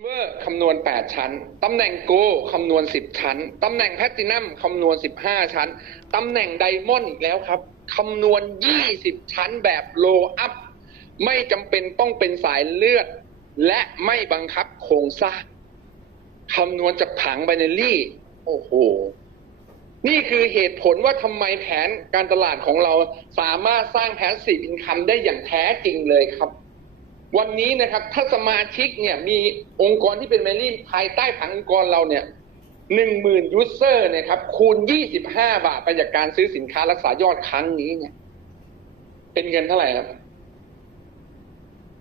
เวอร์คำนวณ 8 ชั้น ตำแหน่งโกคำนวณ 10 ชั้น ตำแหน่งแพลตินัมคำนวณ 15 ชั้น ตำแหน่งไดมอนด์อีกแล้วครับ คำนวณ 20 ชั้นแบบโลอัพ ไม่จำเป็นต้องเป็นสายเลือด และไม่บังคับโครงสร้างคำนวณจากผังไบนารี่ โอ้โห นี่คือเหตุผลว่าทำไมแผนการตลาดของเราสามารถสร้างแผนสีอินคัมได้อย่างแท้จริงเลยครับ วันนี้นะครับถ้าสมาชิกเนี่ยมีองค์กรที่เป็นเมลี่ภายใต้ผังองค์กรเราเนี่ยหนึ่งหมื่นยูเซอร์เนี่ยครับคูณยี่สิบห้าบาทไปจากการซื้อสินค้ารักษายอดครั้งนี้เนี่ยเป็นเงินเท่าไหร่ครับ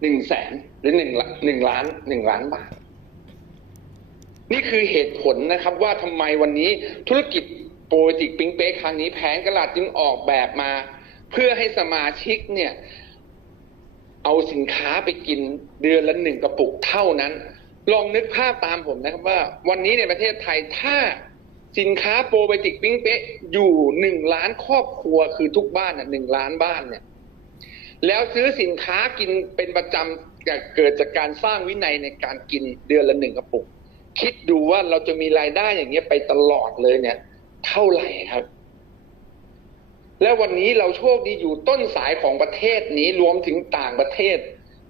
หนึ่งแสนหรือหนึ่งหนึ่งล้านหนึ่งล้านบาท นี่คือเหตุผลนะครับว่าทำไมวันนี้ธุรกิจโปรติกปิงเป๊กครั้งนี้แผนกระดาษจึงออกแบบมา เพื่อให้สมาชิกเนี่ย เอาสินค้าไปกินเดือนละหนึ่งกระปุกเท่านั้น ลองนึกภาพตามผมนะครับว่า วันนี้ในประเทศไทยถ้าสินค้าโปรไบติกปิ้งเป๊ะอยู่หนึ่งล้านครอบครัวคือทุกบ้านหนึ่งล้านบ้านเนี่ย แล้วซื้อสินค้ากินเป็นประจำจเกิดจากการสร้างวินัยในการกินเดือนละหนึ่งกระปุก คิดดูว่าเราจะมีรายได้อย่างเงี้ยไปตลอดเลยเนี่ย เท่าไหร่ครับ และวันนี้เราโชคดีอยู่ต้นสายของประเทศนี้รวมถึงต่างประเทศ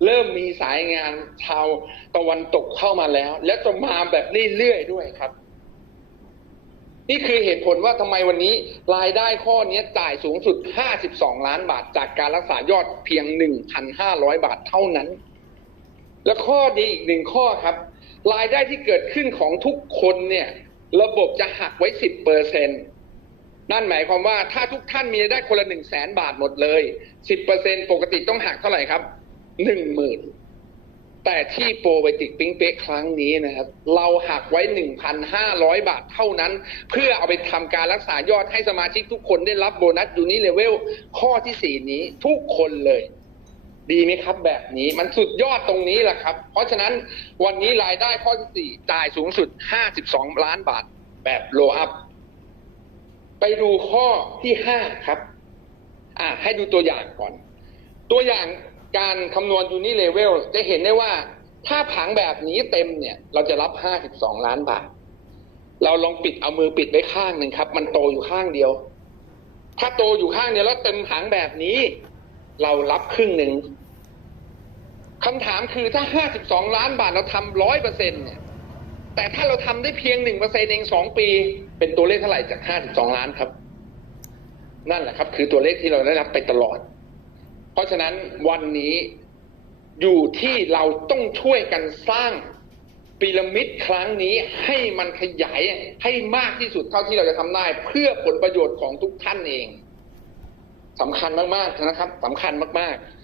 เริ่มมีสายงานชาวตะวันตกเข้ามาแล้ว และจะมาแบบเรื่อยๆด้วยครับ นี่คือเหตุผลว่าทำไมวันนี้รายได้ข้อนี้จ่ายสูงสุด 52 ล้านบาท จากการรักษายอดเพียง 1,500 บาทเท่านั้น และข้อดีอีกหนึ่งข้อครับ รายได้ที่เกิดขึ้นของทุกคนเนี่ย ระบบจะหักไว้ 10เปอร์เซ็นต์ นั่นหมายความว่าถ้าทุกท่านมีรายได้คนละหนึ่งแสนบาทหมดเลยสิบเปอร์เซ็นปกติต้องหักเท่าไหร่ครับหนึ่งหมื่นแต่ที่โปรไบติกปิ๊งเป๊กครั้งนี้นะครับ เราหักไว้หนึ่งพันห้าร้อยบาทเท่านั้น เพื่อเอาไปทำการรักษายอดให้สมาชิกทุกคนได้รับโบนัสยูนิเลเวลข้อที่สี่นี้ทุกคนเลย ดีไหมครับแบบนี้มันสุดยอดตรงนี้แหละครับ เพราะฉะนั้นวันนี้รายได้ข้อที่สี่จ่ายสูงสุดห้าสิบสองล้านบาทแบบโลอัพ ไปดูข้อที่ห้าครับ อ่าให้ดูตัวอย่างก่อน ตัวอย่างการคำนวณยูนิเลเวลจะเห็นได้ว่าถ้าผังแบบนี้เต็มเนี่ย เราจะรับห้าสิบสองล้านบาท เราลองปิดเอามือปิดไว้ข้างหนึ่งครับ มันโตอยู่ข้างเดียว ถ้าโตอยู่ข้างเดียวแล้วเต็มผังแบบนี้ เรารับครึ่งหนึ่งคำถามคือถ้าห้าสิบสองล้านบาทเราทำร้อยเปอร์เซ็นเนี่ย แต่ถ้าเราทำได้เพียงหนึ่งเปอร์เซ็นเองสองปี เป็นตัวเลขเท่าไหร่จากห้าสิบสองล้านครับ นั่นแหละครับ คือตัวเลขที่เราได้รับไปตลอด เพราะฉะนั้นวันนี้อยู่ที่เราต้องช่วยกันสร้างพีระมิดครั้งนี้ให้มันขยายให้มากที่สุดเท่าที่เราจะทำได้เพื่อผลประโยชน์ของทุกท่านเองสำคัญมากๆนะครับสำคัญมากๆ